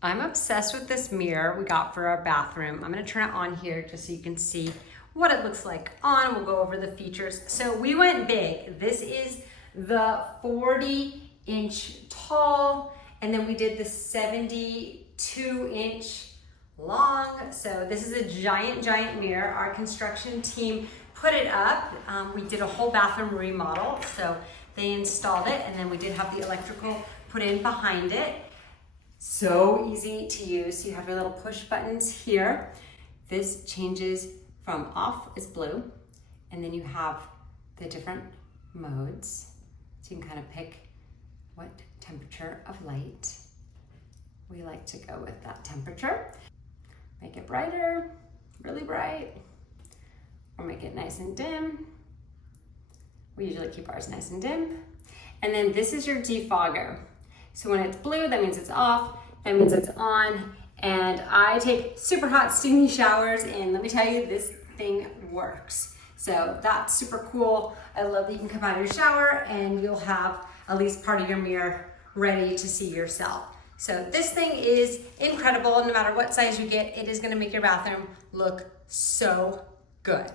I'm obsessed with this mirror we got for our bathroom. I'm gonna turn it on here just so you can see what it looks like on. We'll go over the features. So we went big. This is the 40-inch tall, and then we did the 72-inch long. So this is a giant, giant mirror. Our construction team put it up. We did a whole bathroom remodel. So they installed it, and then we did have the electrical put in behind it. So easy to use. You have your little push buttons here. This changes from off is blue, and then you have the different modes. So you can kind of pick what temperature of light we like to go with that temperature. Make it brighter, really bright, or make it nice and dim. We usually keep ours nice and dim. And then this is your defogger. So when it's blue, that means it's off, that means it's on. And I take super hot, steamy showers, and let me tell you, this thing works. So that's super cool. I love that you can come out of your shower and you'll have at least part of your mirror ready to see yourself. So this thing is incredible. No matter what size you get, it is gonna make your bathroom look so good.